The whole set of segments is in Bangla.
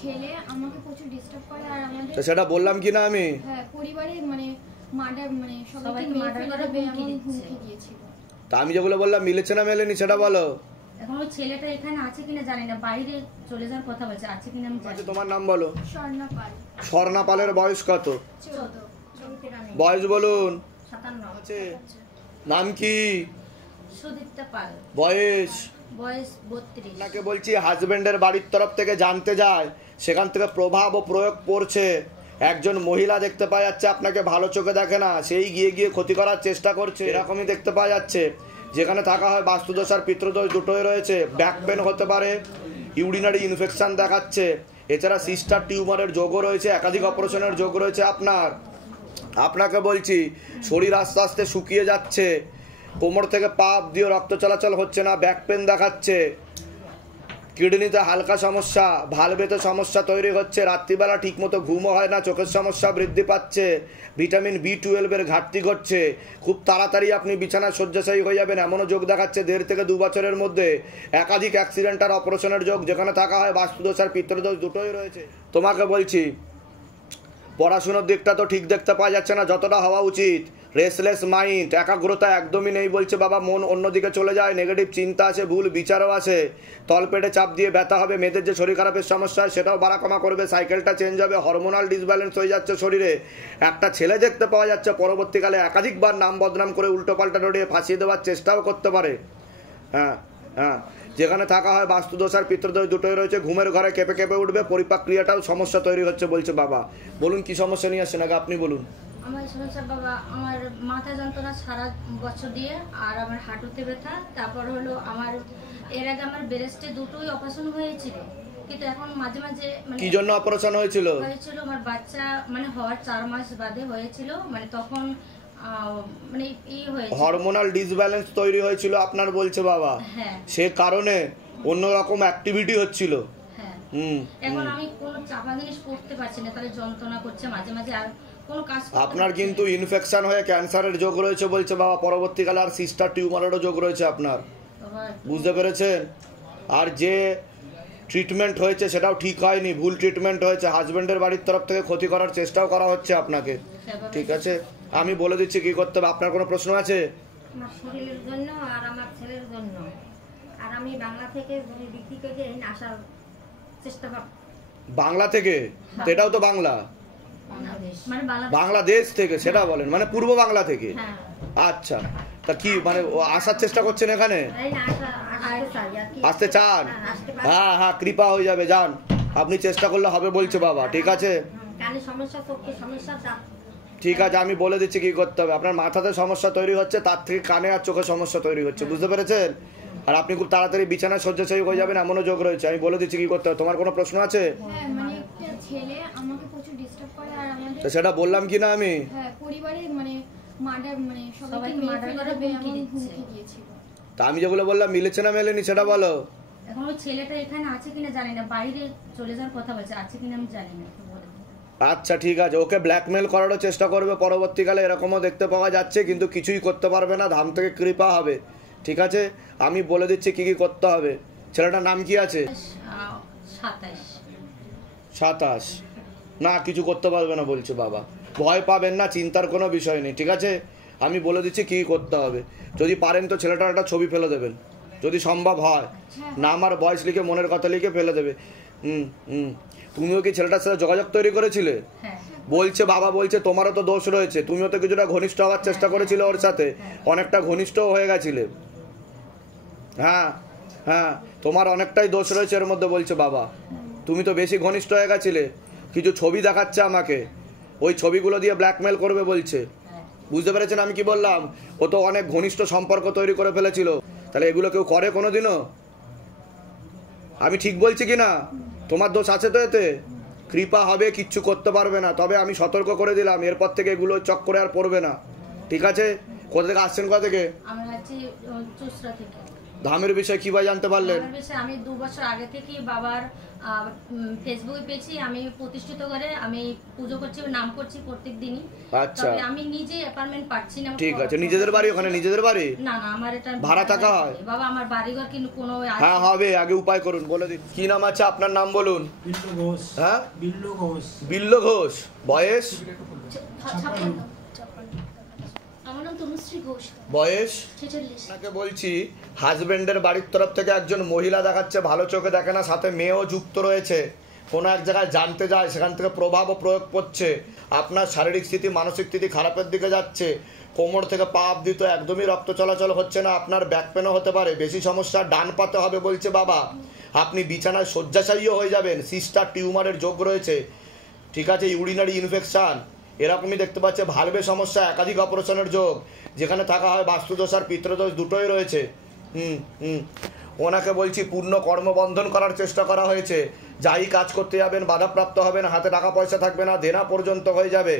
ছেলে আমাকে প্রচুর ডিস্টার্ব করে আর আমাদের তো সেটা বললাম কি না আমি? হ্যাঁ, পরিবারে মানে মার্ডার মানে সবাইকে মার্ডার করে হুমকি দিয়েছিল। তা আমি যেগুলো বললাম মিলেছে না মেলেনি সেটা বলো। এখন ওই ছেলেটা এখানে আছে কিনা জানি না, বাইরে চলে যাওয়ার কথা বলছে, আছে কিনা আমি জানি না। তোমার নাম বলো। স্বর্ণা পাল। স্বর্ণা পালের বয়স কত? 14। বয়স বলুন। 57। নাম কি? সুদীপ্তা পাল। বয়স? বয়স 32। আপনাকে বলছি হাজবেন্ডের বাড়ির তরফ থেকে জানতে যায়, সেখান থেকে প্রভাব ও প্রয়োগ পড়ছে। একজন মহিলা দেখতে পাওয়া যাচ্ছে আপনাকে ভালো চোখে দেখে না, সেই গিয়ে গিয়ে ক্ষতি করার চেষ্টা করছে, এরকমই দেখতে পাওয়া যাচ্ছে। যেখানে থাকা হয় বাস্তুদোষ আর পিতৃদোষ দুটোই রয়েছে। ব্যাক পেন হতে পারে, ইউরিনারি ইনফেকশন দেখাচ্ছে, এছাড়া সিস্টার টিউমারের যোগও রয়েছে, একাধিক অপারেশনের যোগ রয়েছে আপনাকে বলছি শরীর আস্তে আস্তে শুকিয়ে যাচ্ছে, কোমর থেকে পা দিয়ে রক্ত চলাচল হচ্ছে না, ব্যাক পেন দেখাচ্ছে, কিডনিতে হালকা সমস্যা, ভালভেতে সমস্যা তৈরি হচ্ছে, রাত্রিবেলা ঠিকমতো ঘুমও হয় না, চোখের সমস্যা বৃদ্ধি পাচ্ছে, ভিটামিন B12 এর ঘাটতি ঘটছে, খুব তাড়াতাড়ি আপনি বিছানায় শয্যাশায়ী হয়ে যাবেন এমনও যোগ দেখাচ্ছে। 1.5 থেকে 2 বছরের মধ্যে একাধিক অ্যাক্সিডেন্ট আর অপারেশনের যোগ, যেখানে থাকা হয় বাস্তুদোষ আর পিতৃদোষ দুটোই রয়েছে। তোমাকে বলছি পড়াশোনার দিকটা তো ঠিক দেখতে পাওয়া যাচ্ছে না যতটা হওয়া উচিত। রেসলেস মাইন্ড, একাগ্রতা একদমই নেই বলছে বাবা, মন অন্যদিকে চলে যায়, নেগেটিভ চিন্তা আছে, ভুল বিচারও আছে, তলপেটে চাপ দিয়ে ব্যথা হবে, মেয়েদের যে শরীর খারাপের সমস্যা হয় সেটাও বাড়া কমা করবে, সাইকেলটা চেঞ্জ হবে, হরমোনাল ডিসব্যালেন্স হয়ে যাচ্ছে শরীরে। একটা ছেলে দেখতে পাওয়া যাচ্ছে পরবর্তীকালে একাধিকবার নাম বদনাম করে উল্টো পাল্টা ডরিয়ে ফাঁসিয়ে দেওয়ার চেষ্টাও করতে পারে। হ্যাঁ হ্যাঁ, যেখানে থাকা হয় বাস্তুদোষ আর পিতৃদোষ দুটোই রয়েছে, ঘুমের ঘরে কেঁপে কেঁপে উঠবে, পরিপাক ক্রিয়াটাও সমস্যা তৈরি হচ্ছে বলছে বাবা। বলুন কি সমস্যা নিয়ে আসছেন আগে আপনি বলুন। আমার সমস্যা বাবা, আমার মাথা যন্ত্রণা সারা বছর দিয়ে, আর আমার হাঁটুতে ব্যথা, তারপর হলো আমার এর আগে আমার ব্রেস্টে দুটোই অপারেশন হয়েছিল, কিন্তু এখন মাঝে মাঝে মানে কি জন্য অপারেশন হয়েছিল? আমার বাচ্চা মানে হওয়ার 4 মাস বাদে হয়েছিল, মানে তখন মানে হরমোনাল ডিসব্যালেন্স তৈরি হয়েছিল আপনার বলছে বাবা। হ্যাঁ, সে কারণে অন্যরকম অ্যাক্টিভিটি হচ্ছিল। হ্যাঁ, এখন আমি কোনো চাপা জিনিস করতে পারছি না, তাহলে যন্ত্রণা করছে মাঝে মাঝে, আর কোনো কাজ আপনার কিন্তু ইনফেকশন হয়ে ক্যান্সারের যোগ রয়েছে বলছে বাবা পরবর্তীকালে, আর সিস্টার টিউমারেরও যোগ রয়েছে আপনার, বুঝতে পেরেছেন? আর যে ট্রিটমেন্ট হয়েছে সেটাও ঠিক হয়নি, ভুল ট্রিটমেন্ট হয়েছে, হাজবেন্ডের বাড়ির তরফ থেকে ক্ষতি করার চেষ্টাও করা হচ্ছে আপনাকে। ঠিক আছে, আমি বলে দিচ্ছি কি করতে হবে। আপনার কোনো প্রশ্ন আছে? আমার শরীরের জন্য আর আমার ছেলের জন্য, আর আমি বাংলা থেকে জমি বিক্রি করে আসার চেষ্টা করব। বাংলা থেকে? এটাও তো বাংলা, বাংলাদেশ থেকে সেটা বলেন, মানে পূর্ব বাংলা থেকে? আচ্ছা, তা কি মানে আসার চেষ্টা করছেন এখানে? আসতে চান? হ্যাঁ হ্যাঁ, কৃপা হয়ে যাবে, যান, আপনি চেষ্টা করলে হবে বলছে বাবা। ঠিক আছে, ঠিক আছে, আমি বলে দিচ্ছি কি করতে হবে। আপনার মাথাতে সমস্যা তৈরি হচ্ছে, তার থেকে কানে আর চোখে সমস্যা তৈরি হচ্ছে, বুঝতে পেরেছেন? আর আপনি খুব তাড়াতাড়ি বিছানায় শয্যাশায়ী হয়ে যাবেন এমনও যোগ রয়েছে। আমি বলে দিচ্ছি কি করতে হবে। তোমার কোনো প্রশ্ন আছে? হ্যাঁ, মানে একটা ছেলে আমাকে প্রচুর ডিস্টার্ব করে আর আমাদের তো সেটা বললাম কি না আমি? হ্যাঁ, পরিবারে মানে মার্ডার মানে সবাইকে মার্ডার করে হুমকি দিয়েছিল। তা আমি যেগুলো বললাম মিলেছে না মেলেনি সেটা বলো। এখন ওই ছেলেটা এখানে আছে কিনা জানি না, বাইরে চলে যাওয়ার কথা বলছে, আছে কিনা আমি জানি না। আচ্ছা ঠিক আছে, ওকে ব্ল্যাকমেল করারও চেষ্টা করবে পরবর্তীকালে, এরকমও দেখতে পাওয়া যাচ্ছে, কিন্তু কিছুই করতে পারবে না, ধাম থেকে কৃপা হবে। ঠিক আছে, আমি বলে দিচ্ছি কি কি করতে হবে। ছেলেটার নাম কি আছে? 27। না, কিছু করতে পারবে না বলছে বাবা, ভয় পাবেন না, চিন্তার কোনো বিষয় নেই। ঠিক আছে, আমি বলে দিচ্ছি কি করতে হবে। যদি পারেন তো ছেলেটার একটা ছবি ফেলে দেবেন, যদি সম্ভব হয়, নাম আর বয়স লিখে মনের কথা লিখে ফেলে দেবে। তুমিও কি ছেলেটার সাথে যোগাযোগ তৈরি করেছিলে? বলছে বাবা, বলছে তোমারও তো দোষ রয়েছে, তুমিও তো কিছুটা ঘনিষ্ঠ হওয়ার চেষ্টা করেছিলে ওর সাথে, অনেকটা ঘনিষ্ঠ হয়ে গেছিলে। হ্যাঁ হ্যাঁ, তোমার অনেকটাই দোষ রয়েছে এর মধ্যে বলছে বাবা, তুমি তো বেশি ঘনিষ্ঠ হয়ে গেছিলে। কিছু ছবি দেখাচ্ছে আমাকে, ওই ছবিগুলো দিয়ে ব্ল্যাকমেল করবে বলছে, বুঝতে পেরেছেন আমি কি বললাম? ও তো অনেক ঘনিষ্ঠ সম্পর্ক তৈরি করে ফেলেছিল, তাহলে এগুলো কেউ করে কোনোদিনও? আমি ঠিক বলছি কি না? তোমার দোষ আছে তো এতে? কৃপা হবে, কিচ্ছু করতে পারবে না, তবে আমি সতর্ক করে দিলাম, এরপর থেকে এগুলো চক্করে আর পড়বে না। ঠিক আছে, কোথা থেকে আসছেন? কোথা থেকে? ধামের বিষয়ে কিভাবে জানতে পারলেন? আমার বিষয়ে আমি 2 বছর আগে থেকে বাবার ফেসবুকে পেয়েছি, আমি প্রতিষ্ঠিত করে আমি পুজো করছি, নাম করছি প্রত্যেক দিনই। আচ্ছা, তবে আমি নিজে অ্যাপার্টমেন্ট পাচ্ছি না। ঠিক আছে। নিজেদের বাড়ি ওখানে? নিজেদের বাড়ি না না, আমার এটা ভাড়া থাকা হয়? বাবা আমার বাড়িঘর কিন্তু কোনো হ্যাঁ হবে, আগে উপায় করুন, বলে দিন। কি নাম আছে আপনার? নাম বলুন। বিল্লু ঘোষ। হ্যাঁ, বিল্লু ঘোষ। বিল্লু ঘোষ। বয়স? আমার নাম তনুশ্রী ঘোষ, বয়স? 46। আপনাকে বলছি, হাজবেন্ডের বাড়ির তরফ থেকে একজন মহিলা দেখাচ্ছে, ভালো চোখে দেখে না, সাথে মেয়েও যুক্ত রয়েছে। কোনো এক জায়গায় জানতে যায়, সেখান থেকে প্রভাব ও প্রয়োগ করছে। আপনার শারীরিক স্থিতি, মানসিক স্থিতি খারাপের দিকে যাচ্ছে। কোমর থেকে পা অবধি তো একদমই রক্ত চলাচল হচ্ছে না। আপনার ব্যাক পেনও হতে পারে। বেশি সমস্যা ডান পাতে হবে বলছে বাবা। আপনি বিছানায় শয্যাশায়ীও হয়ে যাবেন। সিস্টার টিউমারের যোগ রয়েছে, ঠিক আছে। ইউরিনারি ইনফেকশান এরকমই দেখতে পাচ্ছে। ভালভে সমস্যা, একাধিক অপারেশনের যোগ, যেখানে থাকা হয় বাস্তুদোষ আর পিতৃদোষ দুটোই রয়েছে। ওনাকে বলছি পূর্ণ কর্মবন্ধন করার চেষ্টা করা হয়েছে। যাই কাজ করতে যাবেন বাধাপ্রাপ্ত হবেন, হাতে টাকা পয়সা থাকবে না, দেনা পর্যন্ত হয়ে যাবে।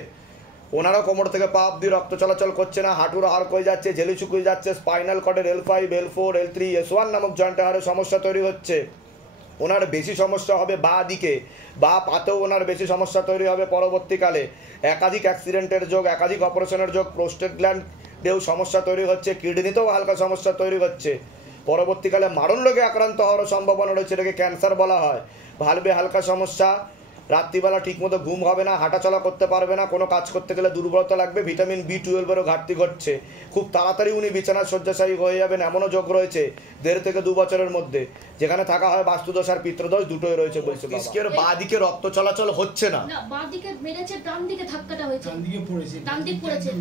ওনারও কোমর থেকে পা অবধি রক্ত চলাচল করছে না, হাঁটুর হাড় হয়ে যাচ্ছে, ঝেলি শুকিয়ে যাচ্ছে, spinal কর্ডের L5, L4, L3, S1 নামক জয়েন্টে হাড়ে সমস্যা তৈরি হচ্ছে। ওনার বেশি সমস্যা হবে বাঁ দিকে, বা পাতেও ওনার বেশি সমস্যা তৈরি হবে পরবর্তীকালে। একাধিক অ্যাক্সিডেন্টের যোগ, একাধিক অপারেশনের যোগ, প্রোস্টেট গ্ল্যান্ডেও সমস্যা তৈরি হচ্ছে, কিডনিতেও হালকা সমস্যা তৈরি হচ্ছে। পরবর্তীকালে মারণ রোগে আক্রান্ত হওয়ার সম্ভাবনা রয়েছে, এটাকে ক্যান্সার বলা হয়। ভালভে হালকা সমস্যা, রাত্রিবেলা ঠিকমতো ঘুম হবে না, হাঁটাচলা করতে পারবে না, কোনো কাজ করতে গেলে দুর্বলতা লাগবে, ভিটামিন B12-এরও ঘাটতি ঘটছে। খুব তাড়াতাড়ি উনি বিছানার শয্যাশায়ী হয়ে যাবেন, এমনও যোগ রয়েছে 1.5 থেকে 2 বছরের মধ্যে। যেখানে থাকা হয় বাস্তুদোষ আর পিতৃদোষ দুটোই রয়েছে বলছে। বাঁ দিকে রক্ত চলাচল হচ্ছে না, না, বাঁ দিকে মেরেছে, ডান দিকে ধাক্কাটা হয়েছে, ডান দিকে পড়েছে। ডান দিক পড়েছে।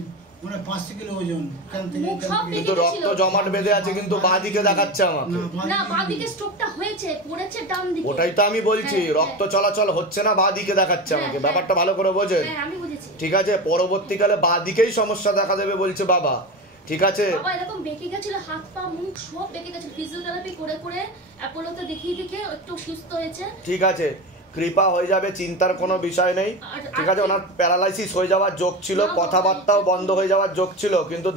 মানে 5 কিলো ওজন। এখান থেকে মুখ সব কিন্তু রক্ত জমাট বেঁধে আছে, কিন্তু বাঁ দিকে দেখাচ্ছে আমাকে। না, বাঁ দিকে স্ট্রোকটা হয়েছে, পড়েছে ডান দিকে। ওটাই তো আমি বলছি, হ্যাঁ, রক্ত চলাচল হচ্ছে না, বাঁ দিকে দেখাচ্ছে আমাকে। হ্যাঁ, ব্যাপারটা ভালো করে বোঝেন, হ্যাঁ আমি বুঝেছি। ঠিক আছে। পরবর্তীকালে বাঁ দিকেই সমস্যা দেখা দেবে বলছে বাবা, ঠিক আছে। বাবা এরকম বেঁকে গেছিল, হাত পা মুখ সব বেঁকে গেছিল, ফিজিওথেরাপি করে করে অ্যাপোলোতে দেখিয়ে একটু সুস্থ হয়েছে। ঠিক আছে, কৃপা হয়ে যাবে, চিন্তার কোনো বিষয় নেই, ঠিক আছে। ওনার প্যারালাইসিস হয়ে যাওয়ার যোগ ছিল, কথাবার্তাও বন্ধ হয়ে যাওয়ার যোগ ছিল, কিন্তু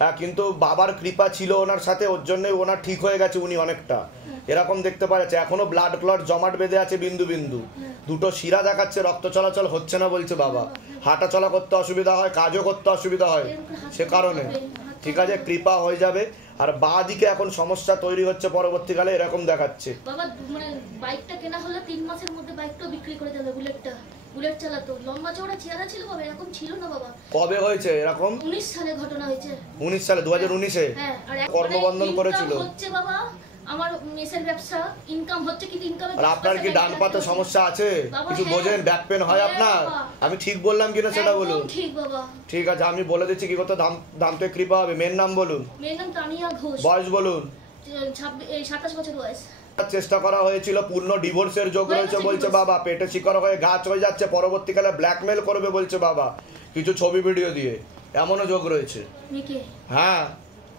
হ্যাঁ, কিন্তু বাবার কৃপা ছিল ওনার সাথে, ওর জন্যই ওনার ঠিক হয়ে গেছে উনি অনেকটা। এরকম দেখতে পাওয়া যাচ্ছে। এখনো ব্লাড ক্লট জমাট বেঁধে আছে বিন্দু বিন্দু, দুটো শিরা দেখাচ্ছে, রক্ত চলাচল হচ্ছে না বলছে বাবা। হাঁটা চলা করতে অসুবিধা হয়, কাজও করতে অসুবিধা হয়, সে কারণে, ঠিক আছে। কৃপা হয়ে যাবে। আর বাঁ দিকে এখন সমস্যা তৈরি হচ্ছে পরবর্তীকালে, এরকম দেখাচ্ছে। বাবা মানে বাইকটা কেনা হলো 3 মাসের মধ্যে, বাইকটাও বিক্রি করে দিল। বুলেট চালাতো, লম্বা চওড়া চেহারা ছিল বাবা, এরকম ছিল না বাবা। কবে হয়েছে এরকম? 19 সালে ঘটনা হয়েছে। 19 সালে? 2019-এ হ্যাঁ, আর কর্মবন্ধন করেছিল হচ্ছে বাবা। আমার মেসের ব্যবসা, ইনকাম হচ্ছে, কিন্তু ইনকামে। আর আপনার কি ডান পাতে সমস্যা আছে? কিছু বোঝেন? ব্যাক পেন হয় আপনার? আমি ঠিক বললাম কিনা সেটা বলুন। ঠিক বাবা, ঠিক আছে, আমি বলে দিচ্ছি কি করতে। দামতে কৃপা হবে। মেয়ের নাম বলুন। মেয়ের নাম তানিয়া ঘোষ। বয়স বলুন। 27 বছর বয়স। চেষ্টা করা হয়েছিল, পূর্ণ ডিভোর্সের যোগ রয়েছে বলছে বাবা। পেটে শিকড় হয়ে গাছ হয়ে যাচ্ছে, পরবর্তীকালে ব্ল্যাকমেল করবে বলছে বাবা, কিছু ছবি ভিডিও দিয়ে, এমনও যোগ রয়েছে। হ্যাঁ,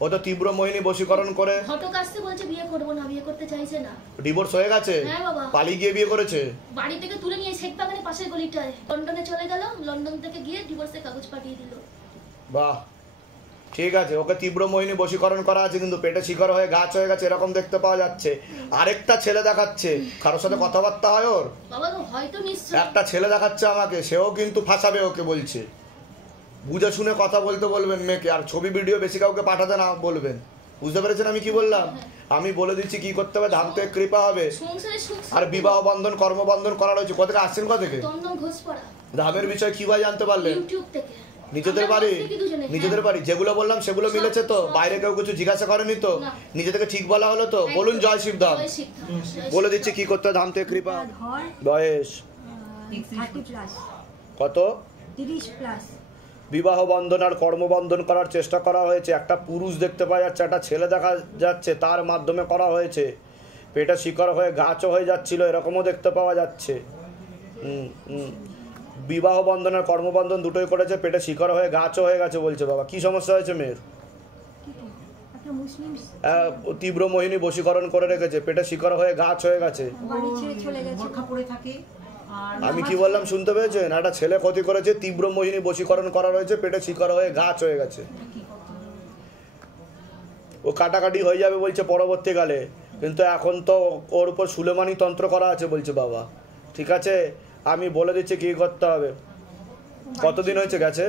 ও তো তীব্র মোহিনী বশীকরণ করে ঘটক আসতে বলছে, বিয়ে করবো না, বিয়ে করতে চাইছে না। ডিভোর্স হয়ে গেছে? হ্যাঁ বাবা। পালিয়ে গিয়ে বিয়ে করেছে? বাড়ি থেকে তুলে নিয়ে শেখ বাগানের পাশের গলিটায় লন্ডনে চলে গেল, লন্ডন থেকে গিয়ে ডিভোর্সের কাগজ পাঠিয়ে দিল। বাহ, ঠিক আছে। ওকে তীব্র মোহিনী বশীকরণ করা আছে, কিন্তু পেটে শিকড় হয়ে গাছ হয়ে গেছে, এরকম দেখতে পাওয়া যাচ্ছে। আরেকটা ছেলে দেখাচ্ছে, কারোর সাথে কথাবার্তা হয় ওর? বাবা হয়তো নিশ্চয়। একটা ছেলে দেখাচ্ছে আমাকে, সেও কিন্তু ফাঁসাবে ওকে বলছে। বুঝে শুনে কথা বলতে বলবেন মেয়েকে, আর ছবি ভিডিও বেশি কাউকে পাঠাতে না বলবেন। বুঝতে পেরেছেন আমি কি বললাম? আমি বলে দিচ্ছি কি করতে হবে। ধাম থেকে কৃপা হবে, আর বিবাহ বন্ধন, কর্মবন্ধন করা রয়েছে। কোথা থেকে আসছেন? কোথা থেকে? ধামের বিষয় কিভাবে জানতে পারলেন? ইউটিউব থেকে। নিজেদের বাড়ি? নিজেদের বাড়ি যেগুলো বললাম সেগুলো মিলেছে তো? বাইরে কেউ কিছু জিজ্ঞাসা করেনি তো? নিজে থেকে ঠিক বলা হলো তো? বলুন জয় শিবধাম। বলে দিচ্ছি কি করতে হবে। ধাম থেকে কৃপা। বয়স? 30+। কত? 30+। বিবাহ বন্ধন আর কর্মবন্ধন করার চেষ্টা করা হয়েছে। একটা পুরুষ দেখতে পাওয়া যাচ্ছে, একটা ছেলে দেখা যাচ্ছে, তার মাধ্যমে করা হয়েছে। পেটে শিকড় হয়ে গাছও হয়ে যাচ্ছিল, এরকমও দেখতে পাওয়া যাচ্ছে। বিবাহ বন্ধন আর কর্মবন্ধন দুটোই করেছে, পেটে শিকড় হয়ে গাছও হয়ে গেছে বলছে বাবা। কি সমস্যা হয়েছে মেয়ের? তীব্র মোহিনী বশীকরণ করে রেখেছে, পেটে শিকড় হয়ে গাছ হয়ে গেছে। আমি কি বললাম শুনতে পেয়েছেন? একটা ছেলে ক্ষতি করেছে, তীব্র মোহিনী বশীকরণ করা রয়েছে, পেটে শিকড় হয়ে গাছ হয়ে গেছে। ও কাটাকাটি হয়ে যাবে বলছে পরবর্তীকালে, কিন্তু এখন তো ওর উপর সুলেমানি তন্ত্র করা আছে বলছে বাবা। ঠিক আছে, আমি বলে দিচ্ছি কি করতে হবে। কতদিন হয়েছে গেছে?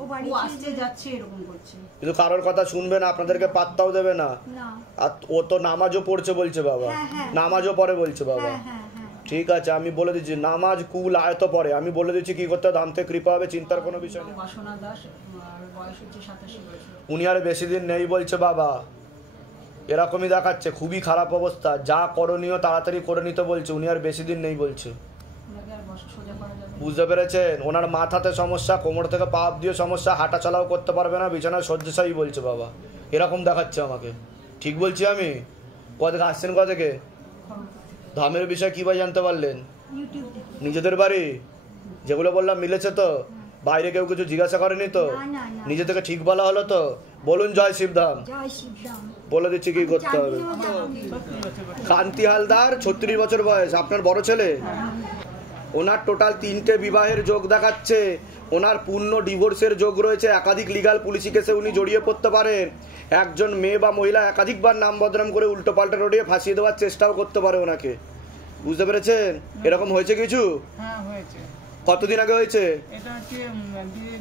ও আসছে যাচ্ছে এরকম করছে। কিন্তু কারোর কথা শুনবে না, আপনাদেরকে পাত্তাও দেবে না। আর ও তো নামাজও পড়ছে বলছে বাবা, নামাজও পড়ে বলছে বাবা। ঠিক আছে, আমি বলে দিচ্ছি নামাজ কুল আয়ত পড়ে। আমি বলে দিচ্ছি কি করতে হবে, ধাম থেকে কৃপা হবে, চিন্তার কোনো বিষয় নেই। বাসনা দাস, আর বয়স হচ্ছে 87 বছর। উনি আর বেশি দিন নেই বলছে বাবা, এরকমই দেখাচ্ছে, খুবই খারাপ অবস্থা। যা করণীয় তাড়াতাড়ি করে নিতে বলছে, উনি আর বেশি দিন নেই বলছে। ওনাকে আর সোজা করা যাবে না। বুঝতে পেরেছেন? ওনার মাথাতে সমস্যা, কোমর থেকে পা দিয়ে সমস্যা, হাঁটা চলাও করতে পারবে না, বিছানায় শয্যাশায়ী বলছে বাবা। এরকম দেখাচ্ছে আমাকে। ঠিক বলছি আমি? কোথা আসছেন, কোথা থেকে? ধামের বিষয়ে কী ভাই জানতে পারলেন? নিজেদের বাড়ি যেগুলো বললাম মিলেছে তো? বাইরে কেউ কিছু জিজ্ঞাসা করেনি তো? নিজে থেকে ঠিক বলা হলো তো? বলুন জয় শিবধাম। বলে দিচ্ছি কি করতে হবে। কান্তি হালদার 36 বছর বয়স, আপনার বড় ছেলে। ওনার টোটাল 3টে বিবাহের যোগ দেখাচ্ছে। ওনার পূর্ণ ডিভোর্সের যোগ রয়েছে, একাধিক লিগাল পুলিশি কেসে উনি জড়িয়ে পড়তে পারেন। একজন মেয়ে বা মহিলা একাধিকবার নাম বদনাম করে উল্টো পাল্টা রড়িয়ে ফাঁসিয়ে দেওয়ার চেষ্টাও করতে পারে ওনাকে। বুঝতে পেরেছেন? এরকম হয়েছে কিছু? হ্যাঁ হয়েছে। কতদিন আগে হয়েছে? এটা হচ্ছে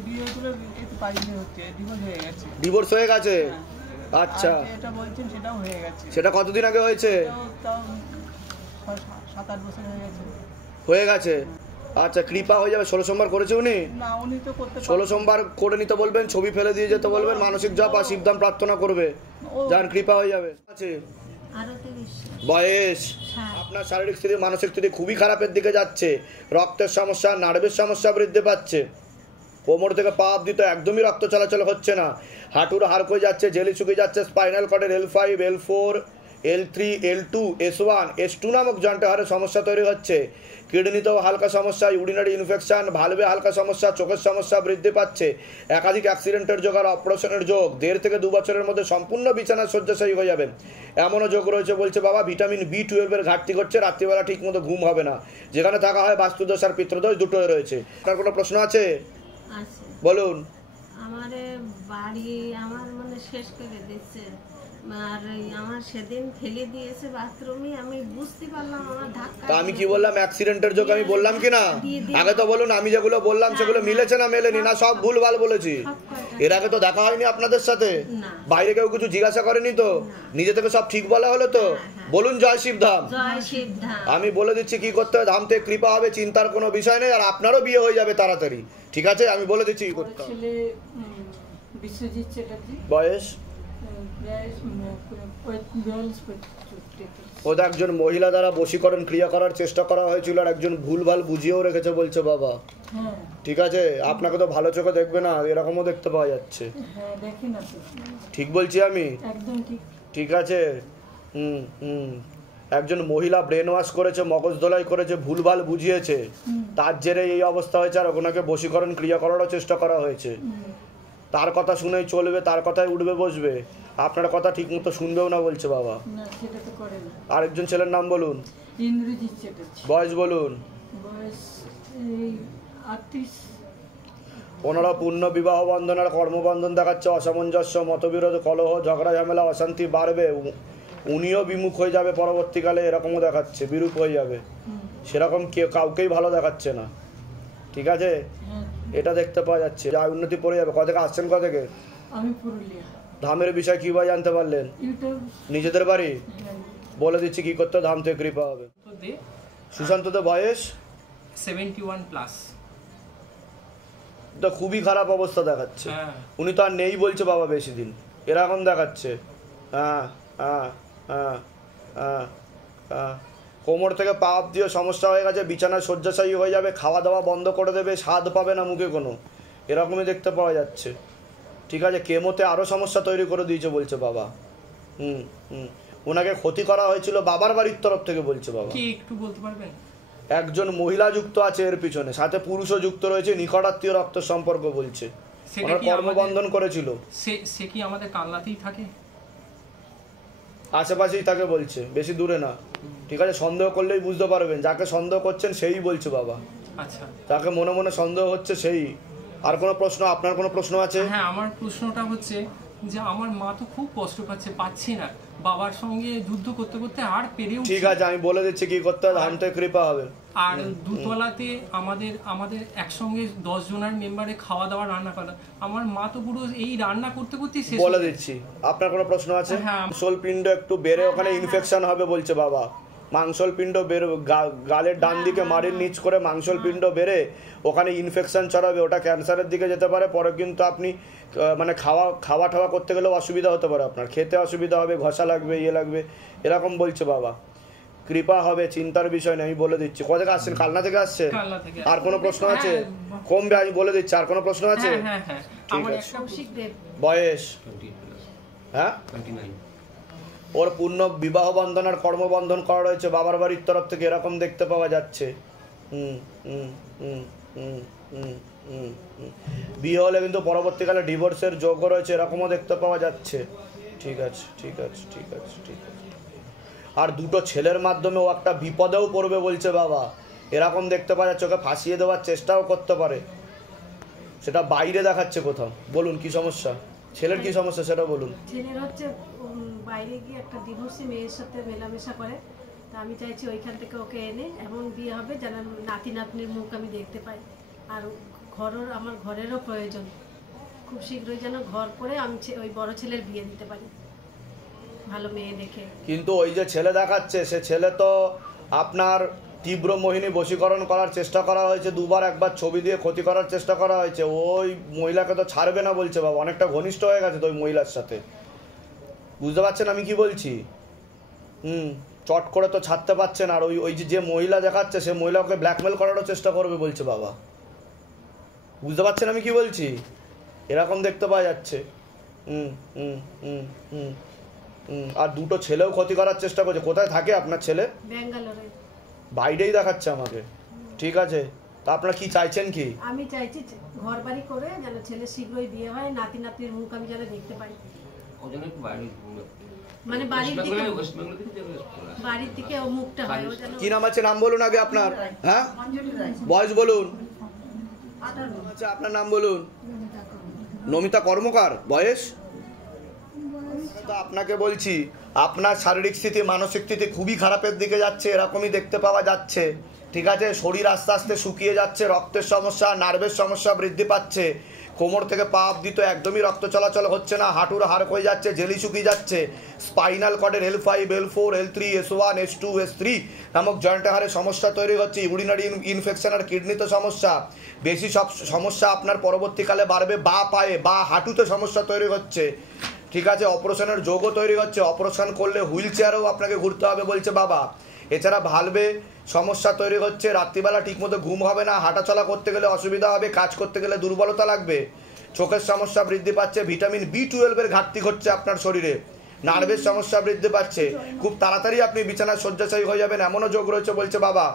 বিয়ে করে একটু পাইলে হচ্ছে, ডিভোর্স হয়ে গেছে। ডিভোর্স হয়ে গেছে? আচ্ছা, এটা বলছেন সেটাও হয়ে গেছে। সেটা কতদিন আগে হয়েছে? তাও 7-8 বছর হয়ে গেছে। হয়ে গেছে। আচ্ছা, কৃপা হয়ে যাবে। 16 সোমবার করেছে উনি? না, উনি তো করতে 16 সোমবার করে নিতে বলবেন, ছবি ফেলে দিয়ে যেতে বলবেন, মানসিক জপ আর শিবধাম প্রার্থনা করবে, যান কৃপা হয়ে যাবে। আছে বয়স, আপনার শারীরিক স্থিতি মানসিক স্থিতি খুবই খারাপের দিকে যাচ্ছে। রক্তের সমস্যা, নার্ভের সমস্যা বৃদ্ধি পাচ্ছে। কোমর থেকে পা অবধি তো একদমই রক্ত চলাচল হচ্ছে না। হাঁটুর হাড় হয়ে যাচ্ছে, জেলি শুকিয়ে যাচ্ছে। Spinal কর্ডের L5, L4, L3, L2, S1, S2 নামক জয়েন্টে হাড়ের সমস্যা তৈরি হচ্ছে। কিডনিতেও হালকা সমস্যা, ইউরিনারি ইনফেকশন, ভালভে হালকা সমস্যা, চোখের সমস্যা বৃদ্ধি পাচ্ছে। একাধিক অ্যাক্সিডেন্টের যোগ আর অপারেশনের যোগ। 1.5 থেকে 2 বছরের মধ্যে সম্পূর্ণ বিছানায় শয্যাশায়ী হয়ে যাবেন, এমনও যোগ রয়েছে বলছে বাবা। ভিটামিন B12 এর ঘাটতি ঘটছে, রাত্রিবেলা ঠিক মতো ঘুম হবে না। যেখানে থাকা হয় বাস্তুদোষ আর পিতৃদোষ দুটোই রয়েছে। আপনার কোনো প্রশ্ন আছে? বলুন। আমার বাড়ি আমার মানে শেষ করে দিচ্ছে, আর আমার সেদিন ফেলে দিয়েছে বাথরুমে, আমি বুঝতে পারলাম আমার ধাক্কা। তা আমি কি বললাম অ্যাক্সিডেন্টের যোগ? আমি বললাম কি না? আগে তো বলুন, আমি যেগুলো বললাম সেগুলো মিলেছে না মেলেনি? না সব ভুলভাল বলেছি? এর আগে তো দেখা হয়নি আপনাদের সাথে? বাইরে কেউ কিছু জিজ্ঞাসা করেনি তো? নিজে থেকে সব ঠিক বলা হলো তো? বলুন জয় শিবধাম। আমি বলে দিচ্ছি কি করতে হবে, ধাম থেকে কৃপা হবে, চিন্তার কোনো বিষয় নেই। আর আপনারও বিয়ে হয়ে যাবে তাড়াতাড়ি। ঠিক আছে, আমি বলে দিচ্ছি কি করতে হবে। ছেলে বিশ্বজিৎ চ্যাটার্জি, বয়স? ওদের একজন মহিলা দ্বারা বশীকরণ ক্রিয়া করার চেষ্টা করা হয়েছিল, আর একজন ভুলভাল বুঝিয়েও রেখেছে বলছে বাবা। ঠিক আছে, আপনাকে তো ভালো চোখে দেখবে না, এরকমও দেখতে পাওয়া যাচ্ছে। ঠিক বলছি আমি? একদম ঠিক। ঠিক আছে। একজন মহিলা ব্রেন ওয়াশ করেছে, মগজ ধোলাই করেছে, ভুলভাল বুঝিয়েছে, তার জেরে এই অবস্থা হয়েছে। আর ওনাকে বশীকরণ ক্রিয়া করারও চেষ্টা করা হয়েছে। তার কথা শুনেই চলবে, তার কথাই উঠবে বসবে, আপনার কথা ঠিক মতো শুনবেও না বলছে বাবা। আরেকজন ছেলের নাম বলুন। ইন্দ্রজিৎ চ্যাটার্জি, বয়স বলুন। বয়স 38। ওনারা পূর্ণ বিবাহ বন্ধন আর কর্মবন্ধন দেখাচ্ছে। অসামঞ্জস্য, মতবিরোধ, কলহ, ঝগড়া ঝামেলা, অশান্তি বাড়বে। উনিও বিমুখ হয়ে যাবে পরবর্তীকালে, এরকমও দেখাচ্ছে, বিরূপ হয়ে যাবে। সেরকম কাউকেই ভালো দেখাচ্ছে না। ঠিক আছে, এটা দেখতে পাওয়া যাচ্ছে। যা উন্নতি পড়ে যাবে। কোথা থেকে আসছেন? কোথা থেকে? আমি পুরুলিয়া। ধামের বিষয় কি ভাই জানতে পারলেন? নিজেদের বাড়ি? বলে দিচ্ছি কি করতে, ধাম থেকে কৃপা হবে। সুশান্ত দে, বয়স 71+। তো খুবই খারাপ অবস্থা দেখাচ্ছে। উনি তো আর নেই বলছে বাবা বেশি দিন, এরকম দেখাচ্ছে। কোমর থেকে পা অবধিও সমস্যা হয়ে গেছে, বিছানায় শয্যাশায়ী হয়ে যাবে, খাওয়া দাওয়া বন্ধ করে দেবে, স্বাদ পাবে না মুখে কোনো, এরকমই দেখতে পাওয়া যাচ্ছে। ঠিক আছে, কেমোতে আরও সমস্যা তৈরি করে দিয়েছে বলছে বাবা। ওনাকে ক্ষতি করা হয়েছিল বাবার বাড়ির তরফ থেকে বলছে বাবা। কি একটু বলতে পারবেন? একজন মহিলা যুক্ত আছে এর পিছনে, সাথে পুরুষও যুক্ত রয়েছে, নিকটাত্মীয় রক্ত সম্পর্ক বলছে। ওনার কর্মবন্ধন করেছিল। সে কি আমাদের কালনাতেই থাকে? আশেপাশেই তাকে বলছে, বেশি দূরে না। ঠিক আছে, সন্দেহ করলেই বুঝতে পারবেন। যাকে সন্দেহ করছেন সেই বলছে বাবা। আচ্ছা, তাকে মনে মনে সন্দেহ হচ্ছে সেই। আর কোনো প্রশ্ন? আপনার কোনো প্রশ্ন আছে? হ্যাঁ, আমার প্রশ্নটা হচ্ছে যে আমার মা তো খুব কষ্ট পাচ্ছি না, বাবার সঙ্গে যুদ্ধ করতে করতে আর পেরেও। ঠিক আছে, আমি বলে দিচ্ছি কি করতে হবে, ধান থেকে কৃপা হবে। আর দুতলাতে আমাদের একসঙ্গে 10 জনের মেম্বারে খাওয়া দাওয়া রান্না করা, আমার মা তো পুরো এই রান্না করতে করতেই শেষ। বলে দিচ্ছি, আপনার কোনো প্রশ্ন আছে? হ্যাঁ। মাংসল পিণ্ড একটু বেড়ে ওখানে ইনফেকশন হবে বলছে বাবা। মাংসল পিণ্ড বের গালের ডান দিকে মাড়ির নিচ করে মাংসল পিণ্ড বেড়ে ওখানে ইনফেকশন ছড়াবে, ওটা ক্যান্সারের দিকে যেতে পারে। পরে কিন্তু আপনি মানে খাওয়া ঠাওয়া করতে গেলেও অসুবিধা হতে পারে, আপনার খেতে অসুবিধা হবে, ঘষা লাগবে, ইয়ে লাগবে, এরকম বলছে বাবা। কৃপা হবে, চিন্তার বিষয় নেই, আমি বলে দিচ্ছি। কোথা থেকে আসছেন? কালনা থেকে আসছেন? আর কোনো প্রশ্ন আছে? কমবে, আমি বলে দিচ্ছি। আর কোনো প্রশ্ন আছে? ঠিক আছে। বয়স? হ্যাঁ, ওর পূর্ণ বিবাহ বন্ধন আর কর্মবন্ধন করা রয়েছে বাবার বাড়ির তরফ থেকে, এরকম দেখতে পাওয়া যাচ্ছে। বিয়ে হলে কিন্তু পরবর্তীকালে ডিভোর্সের যোগ্য রয়েছে, এরকমও দেখতে পাওয়া যাচ্ছে। ঠিক আছে, ঠিক আছে, ঠিক আছে, ঠিক আছে। আর দুটো ছেলের মাধ্যমে ও একটা বিপদেও পড়বে বলছে বাবা, এরকম দেখতে পাওয়া যাচ্ছে। ওকে ফাঁসিয়ে দেওয়ার চেষ্টাও করতে পারে, সেটা বাইরে দেখাচ্ছে কোথাও। বলুন কি সমস্যা, ছেলের কি সমস্যা সেটা বলুন। ছেলের হচ্ছে বাইরে গিয়ে একটা ডিভোর্সি মেয়ের সাথে মেলামেশা করে, তা আমি চাইছি ওইখান থেকে ওকে এনে এমন বিয়ে হবে যেন নাতি নাতনির মুখ আমি দেখতে পাই। আর আমার ঘরেরও প্রয়োজন, খুব শীঘ্রই যেন ঘর করে আমি ওই বড় ছেলের বিয়ে দিতে পারি ভালো মেয়ে দেখে। কিন্তু ওই যে ছেলে দেখাচ্ছে, সে ছেলে তো আপনার তীব্র মোহিনী বশীকরণ করার চেষ্টা করা হয়েছে, দুবার একবার ছবি দিয়ে ক্ষতি করার চেষ্টা করা হয়েছে। ওই মহিলাকে তো ছাড়বে না বলছে বাবা, অনেকটা ঘনিষ্ঠ হয়ে গেছে তো ওই মহিলার সাথে। বুঝতে পারছেন আমি কি বলছি? চট করে তো ছাড়তে পারছেন। আর ওই যে মহিলা দেখাচ্ছে, সে মহিলাকে ব্ল্যাকমেল করারও চেষ্টা করবে বলছে বাবা। বুঝতে পারছেন আমি কি বলছি? এরকম দেখতে পাওয়া যাচ্ছে। আর দুটো ছেলেও ক্ষতি করার চেষ্টা করছে। কোথায় থাকে আপনার ছেলে? ব্যাঙ্গালোরে। বাইরেই দেখাচ্ছে আমাকে। ঠিক আছে, তা আপনারা কি চাইছেন? কি আমি চাইছি ঘর বাড়ি করে যেন ছেলে শীঘ্রই বিয়ে হয়, নাতি নাতনির মুখ আমি যেন দেখতে পাই। মানে বাড়ির দিকে ও মুখটা হয়। কি নাম আছে? নাম বলুন আগে আপনার। হ্যাঁ, বয়স বলুন। আচ্ছা, আপনার নাম বলুন। নমিতা কর্মকার। বয়স? আপনাকে বলছি, আপনার শারীরিক স্থিতি মানসিক স্থিতি খুবই খারাপের দিকে যাচ্ছে, এরকমই দেখতে পাওয়া যাচ্ছে। ঠিক আছে, শরীর আস্তে আস্তে শুকিয়ে যাচ্ছে, রক্তের সমস্যা, নার্ভের সমস্যা বৃদ্ধি পাচ্ছে, কোমর থেকে পা অবধি তো একদমই রক্ত চলাচল হচ্ছে না, হাঁটুর হাড় হয়ে যাচ্ছে, জেলি শুকিয়ে যাচ্ছে, spinal কর্ডের L5, L4, L3, S1, S2, S3 নামক জয়েন্টের হাড়ে সমস্যা তৈরি হচ্ছে, ইউরিনারি ইনফেকশন আর কিডনিতে সমস্যা, বেশি সব সমস্যা আপনার পরবর্তীকালে বাড়বে। বা পায়ে বা হাঁটুতে সমস্যা তৈরি হচ্ছে। ঠিক আছে, অপারেশনের যোগও তৈরি হচ্ছে, অপারেশন করলে হুইল চেয়ারেও আপনাকে ঘুরতে হবে বলছে বাবা। এছাড়া ভালভে সমস্যা তৈরি হচ্ছে, রাত্রিবেলা ঠিকমতো ঘুম হবে না, হাঁটাচলা করতে গেলে অসুবিধা হবে, কাজ করতে গেলে দুর্বলতা লাগবে, চোখের সমস্যা বৃদ্ধি পাচ্ছে, ভিটামিন B12 ঘাটতি ঘটছে আপনার শরীরে, নার্ভের সমস্যা বৃদ্ধি পাচ্ছে, খুব তাড়াতাড়ি আপনি বিছানায় শয্যাশায়ী হয়ে যাবেন, এমনও যোগ রয়েছে বলছে বাবা।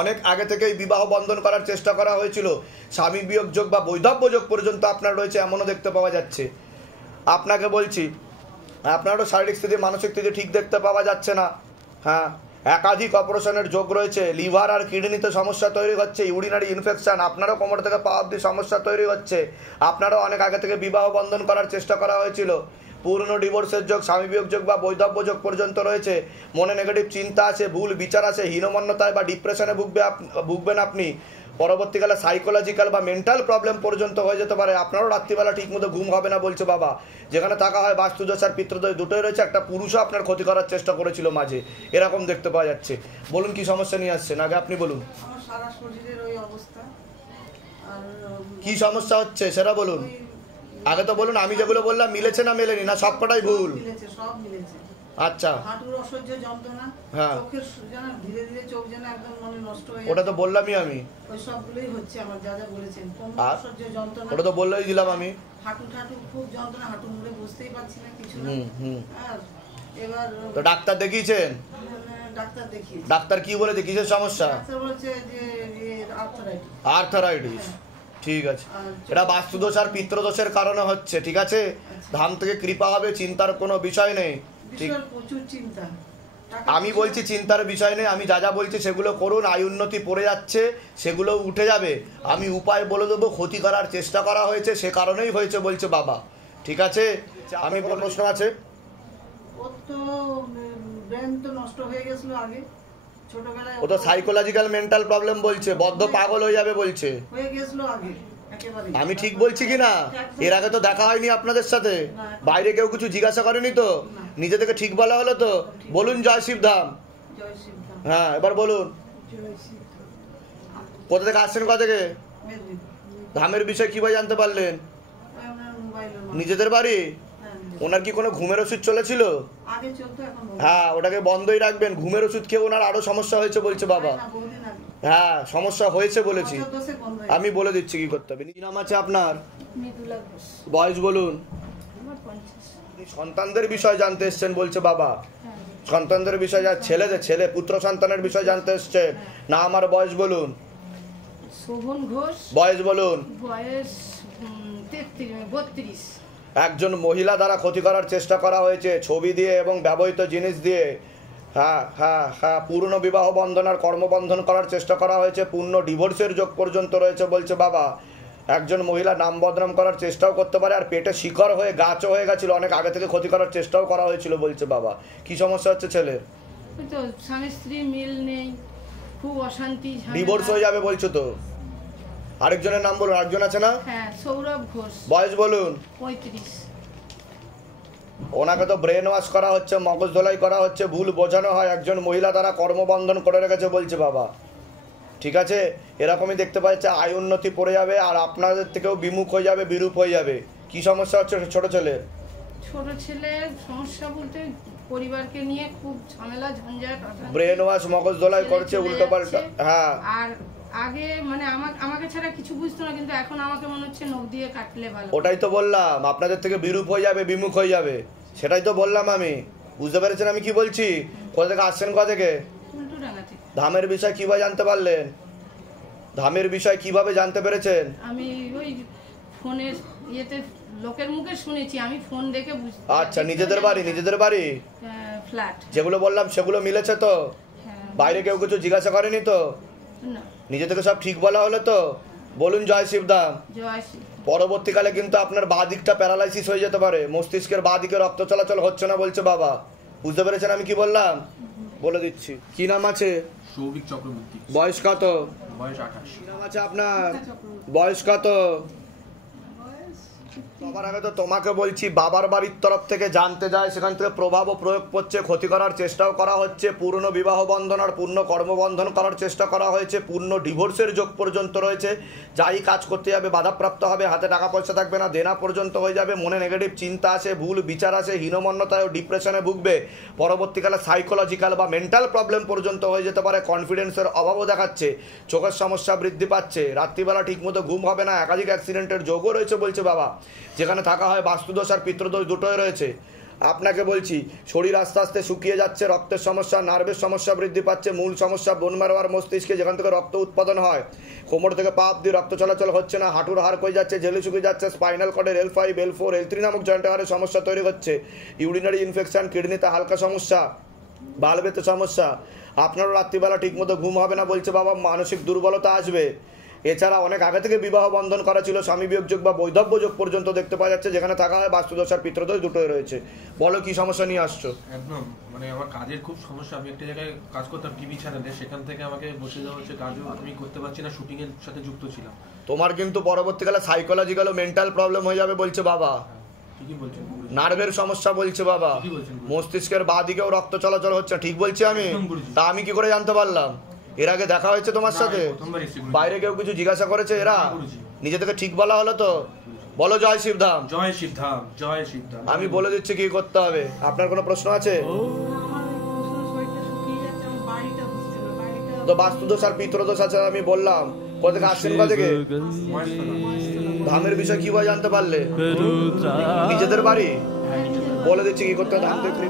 অনেক আগে থেকেই বিবাহ বন্ধন করার চেষ্টা করা হয়েছিল, স্বামী বিয়োগ যোগ বা বৈধব্য যোগ পর্যন্ত আপনার রয়েছে, এমনও দেখতে পাওয়া যাচ্ছে। আপনাকে বলছি, আপনারও শারীরিক স্থিতি মানসিক স্থিতি ঠিক দেখতে পাওয়া যাচ্ছে না। হ্যাঁ, একাধিক অপারেশনের যোগ রয়েছে, লিভার আর কিডনিতে সমস্যা তৈরি হচ্ছে, ইউরিনারি ইনফেকশন, আপনারও কোমর থেকে পা অবধি সমস্যা তৈরি হচ্ছে। আপনারও অনেক আগে থেকে বিবাহ বন্ধন করার চেষ্টা করা হয়েছিল, পূর্ণ ডিভোর্সের যোগ, স্বামী বিয়োগ যোগ বা বৈধব্য যোগ পর্যন্ত রয়েছে, মনে নেগেটিভ চিন্তা আছে, ভুল বিচার আছে, হীনমন্যতায় বা ডিপ্রেশনে ভুগবেন আপনি, পরবর্তীকালে সাইকোলজিক্যাল বা মেন্টাল প্রবলেম পর্যন্ত হয়ে যেতে পারে। আপনারও রাত্রিবেলা ঠিকমতো ঘুম হবে না বলছে বাবা। যেখানে থাকা হয় বাস্তুদোষ আর পিতৃদোষ দুটোই রয়েছে, একটা পুরুষও আপনার ক্ষতি করার চেষ্টা করেছিল মাঝে, এরকম দেখতে পাওয়া যাচ্ছে। বলুন কি সমস্যা নিয়ে আসছেন, আগে আপনি বলুন। আমার সারা শরীরের ওই অবস্থা। আর কি সমস্যা হচ্ছে সেটা বলুন আগে, তো বলুন। আমি যেগুলো বললাম মিলেছে না মেলেনি, না সবকটাই ভুল? মিলেছে, সব মিলেছে। আচ্ছা, হাঁটুর অসহ্য যন্ত্রণা, হ্যাঁ, চোখের যেন ধীরে ধীরে চোখ যেন একদম মনে নষ্ট হয়ে, ওটা তো বললামই আমি, ওই সবগুলোই হচ্ছে আমার যা যা বলেছেন। কোমর অসহ্য যন্ত্রণা, ওটা তো বললেই দিলাম আমি। হাঁটু খুব যন্ত্রণা, হাঁটু মুড়ে বসতেই পারছি না কিছু না। আর এবার তো ডাক্তার দেখিয়েছেন? ডাক্তার দেখিয়েছি। ডাক্তার কি বলেছে, কিসের সমস্যা? ডাক্তার বলেছে যে আর্থারাইটিস। ঠিক আছে, এটা বাস্তুদোষ আর পিতৃদোষের কারণে হচ্ছে। ঠিক আছে, ধাম থেকে কৃপা হবে, চিন্তার কোনো বিষয় নেই। ঠিক, প্রচুর চিন্তা। আমি বলছি চিন্তার বিষয় নেই, আমি যা যা বলছি সেগুলো করুন, আয় উন্নতি পড়ে যাচ্ছে, সেগুলো উঠে যাবে। আমি উপায় বলে দেবো, ক্ষতি করার চেষ্টা করা হয়েছে, সে কারণেই হয়েছে বলছে বাবা। ঠিক আছে, আমি কোনো প্রশ্ন আছে? ওর তো ব্রেন তো নষ্ট হয়ে গেছিল আগে ছোটবেলায়, ও তো সাইকোলজিক্যাল মেন্টাল প্রবলেম বলছে, বদ্ধ পাগল হয়ে যাবে বলছে। হয়ে গেছিল আগে একেবারে। আমি ঠিক বলছি কি না? এর আগে তো দেখা হয়নি আপনাদের সাথে, বাইরে কেউ কিছু জিজ্ঞাসা করেনি তো, নিজে থেকে ঠিক বলা হলো তো? বলুন জয় শিবধাম। জয় শিবধাম। হ্যাঁ, এবার বলুন কোথা থেকে আসছেন, কোথা থেকে? ধামের বিষয় কিভাবে জানতে পারলেন? নিজেদের বাড়ি? ওনার কি কোনো ঘুমের ওষুধ চলেছিল? আগে চলতো, এখন হ্যাঁ, ওটাকে বন্ধই রাখবেন। ঘুমের ওষুধ খেয়ে ওনার আরো সমস্যা হয়েছে বলছে বাবা। হ্যাঁ, সমস্যা হয়েছে বলেছি, আমি বলে দিচ্ছি কি করতে হবে। কি নাম আছে আপনার? মৃদুলা ঘোষ। বয়স বলুন। আমার 50। সন্তানদের বিষয় জানতে এসছেন বলছে বাবা। সন্তানদের বিষয়, যা ছেলে পুত্র সন্তানের বিষয় জানতে এসছেন না? আমার বয়স বলুন। শোভন ঘোষ। বয়স বলুন। বয়স 32। একজন মহিলা দ্বারা ক্ষতি করার চেষ্টা করা হয়েছে ছবি দিয়ে এবং ব্যবহৃত জিনিস দিয়ে। হ্যাঁ হ্যাঁ হ্যাঁ, পূর্ণ বিবাহ বন্ধন আর কর্মবন্ধন করার চেষ্টা করা হয়েছে, পূর্ণ ডিভোর্সের যোগ পর্যন্ত রয়েছে বলছে বাবা। একজন মহিলা নাম বদনাম করার চেষ্টাও করতে পারে, আর পেটে শিকড় হয়ে গাছও হয়ে গেছিল, অনেক আগে থেকে ক্ষতি করার চেষ্টাও করা হয়েছিল বলছে বাবা। কি সমস্যা হচ্ছে ছেলের? তো স্বামী স্ত্রী মিল নেই, খুব অশান্তি, ডিভোর্স হয়ে যাবে বলছো তো? আরেকজনের নাম বলুন, আরেকজন আছে না? হ্যাঁ, সৌরভ ঘোষ। বয়স বলুন। 35। ওনাকে তো ব্রেন ওয়াশ করা হচ্ছে, মগজ ধোলাই করা হচ্ছে, ভুল বোঝানো হয়, একজন মহিলা দ্বারা কর্মবন্ধন করে রেখেছে বলছে বাবা। ঠিক আছে, এরকমই দেখতে পাচ্ছে, আয় উন্নতি পড়ে যাবে আর আপনাদের থেকেও বিমুখ হয়ে যাবে, বিরূপ হয়ে যাবে। কি সমস্যা হচ্ছে ছোট ছেলে? ছোট ছেলের সমস্যা বলতে পরিবারকে নিয়ে খুব ঝামেলা ঝঞ্ঝাট, ব্রেন ওয়াশ, মগজ ধোলাই করছে, উল্টো পাল্টা। হ্যাঁ, আর আগে মানে আমাকে ছাড়া কিছু বুঝতো না, কিন্তু এখন আমাকে মনে হচ্ছে নখ দিয়ে কাটলে ভালো। ওটাই তো বললাম, আপনাদের থেকে বিরূপ হয়ে যাবে, বিমুখ হয়ে যাবে, সেটাই তো বললাম আমি। বুঝতে পেরেছেন আমি কি বলছি? কোথা থেকে আসছেন, কোথা থেকে? উল্টোডাঙ্গা থেকে। ধামের বিষয় কিভাবে জানতে পারলেন? ধামের বিষয় কিভাবে জানতে পেরেছেন? আমি ওই ফোনের ইয়েতে লোকের মুখে শুনেছি, আমি ফোন দেখে বুঝতে। আচ্ছা, নিজেদের বাড়ি? নিজেদের বাড়ি ফ্ল্যাট যেগুলো বললাম সেগুলো মিলেছে তো? বাইরে কেউ কিছু জিজ্ঞাসা করেনি তো? না, নিজে থেকে সব ঠিক বলা হলো তো? বলুন জয় শিবধাম। জয় শিব। পরবর্তীকালে কিন্তু আপনার বাঁ দিকটা প্যারালাইসিস হয়ে যেতে পারে, মস্তিষ্কের বাঁ দিকে রক্ত চলাচল হচ্ছে না বলছে বাবা। বুঝতে পেরেছেন আমি কি বললাম? বলে দিচ্ছি। কি নাম আছে? সৌভিক চক্রবর্তী। বয়স কত? বয়স 28। কি নাম আছে আপনার? বয়স কত? সবার আগে তো তোমাকে বলছি, বাবার বাড়ির তরফ থেকে জানতে যায়, সেখান থেকে প্রভাব ও প্রয়োগ করছে, ক্ষতি করার চেষ্টাও করা হচ্ছে, পূর্ণ বিবাহ বন্ধন আর পূর্ণ কর্মবন্ধন করার চেষ্টা করা হয়েছে, পূর্ণ ডিভোর্সের যোগ পর্যন্ত রয়েছে। যাই কাজ করতে যাবে বাধাপ্রাপ্ত হবে, হাতে টাকা পয়সা থাকবে না, দেনা পর্যন্ত হয়ে যাবে, মনে নেগেটিভ চিন্তা আসে, ভুল বিচার আসে, হীনমন্যতায় ও ডিপ্রেশনে ভুগবে, পরবর্তীকালে সাইকোলজিক্যাল বা মেন্টাল প্রবলেম পর্যন্ত হয়ে যেতে পারে, কনফিডেন্সের অভাবও দেখাচ্ছে, চোখের সমস্যা বৃদ্ধি পাচ্ছে, রাত্রিবেলা ঠিকমতো ঘুম হবে না, একাধিক অ্যাক্সিডেন্টের যোগও রয়েছে বলছে বাবা। যেখানে থাকা হয় বাস্তুদোষ আর পিতৃদোষ দুটোই রয়েছে। আপনাকে বলছি, শরীর আস্তে আস্তে শুকিয়ে যাচ্ছে, রক্তের সমস্যা, নার্ভের সমস্যা বৃদ্ধি পাচ্ছে, মূল সমস্যা বোন ম্যারো আর মস্তিষ্কে, যেখান থেকে রক্ত উৎপাদন হয়, কোমর থেকে পা অব্দি রক্ত চলাচল হচ্ছে না, হাঁটুর হাড় হয়ে যাচ্ছে, ঝেলে শুকিয়ে যাচ্ছে, স্পাইনাল কর্ডের L5, L4, L3 নামক জয়েন্ট হাড়ের সমস্যা তৈরি হচ্ছে, ইউরিনারি ইনফেকশন, কিডনিতে হালকা সমস্যা, বাল্বেতে সমস্যা, আপনারও রাত্রিবেলা ঠিকমতো ঘুম হবে না বলছে বাবা, মানসিক দুর্বলতা আসবে। এছাড়া অনেক আগে থেকে বিবাহ বন্ধন করা ছিল, স্বামী বিয়োগ যোগ বা বৈধব্য যোগ পর্যন্ত দেখতে পাওয়া যাচ্ছে, যেখানে থাকা হয় বাস্তুদোষ আর পিতৃদোষ দুটোই রয়েছে। বলো কি সমস্যা নিয়ে আসছো? একদম মানে আমার কাজের খুব সমস্যা। আমি একটা জায়গায় কাজ করতাম টিভি চ্যানেলে, সেখান থেকে আমাকে বসে দেওয়া হচ্ছে, কাজও আমি করতে পারছি না, শুটিং এর সাথে যুক্ত ছিলাম। তোমার কিন্তু পরবর্তীকালে সাইকোলজিক্যাল ও মেন্টাল প্রবলেম হয়ে যাবে বলছে বাবা। ঠিকই বলছেন। নার্ভের সমস্যা বলছে বাবা, মস্তিষ্কের বাঁ দিকেও রক্ত চলাচল হচ্ছে। ঠিক বলছি আমি? তা আমি কি করে জানতে পারলাম? এর আগে দেখা হয়েছে তোমার সাথে? বাইরে কেউ কিছু জিজ্ঞাসা করেছে? এরা নিজে থেকে ঠিক বলা হলো তো? বলো জয় শিবধাম। জয় শিবধাম। জয় শিবধাম। আমি বলে দিচ্ছি কি করতে হবে। আপনার কোনো প্রশ্ন আছে? তো বাস্তুদোষ আর পিতৃদোষ আছে আমি বললাম। কোথা থেকে আসছেন, কোথা থেকে? ধামের বিষয় কিভাবে জানতে পারলে? নিজেদের বাড়ি? বলে দিচ্ছি কি করতে হবে। ধাম দেখলি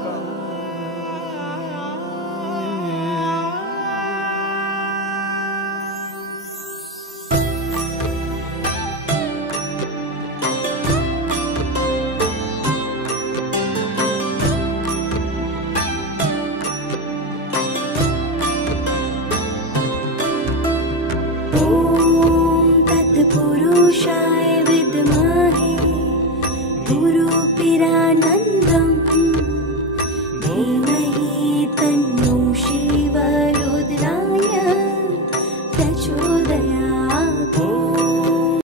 पुरुषाय विद्महे गुरु पिराना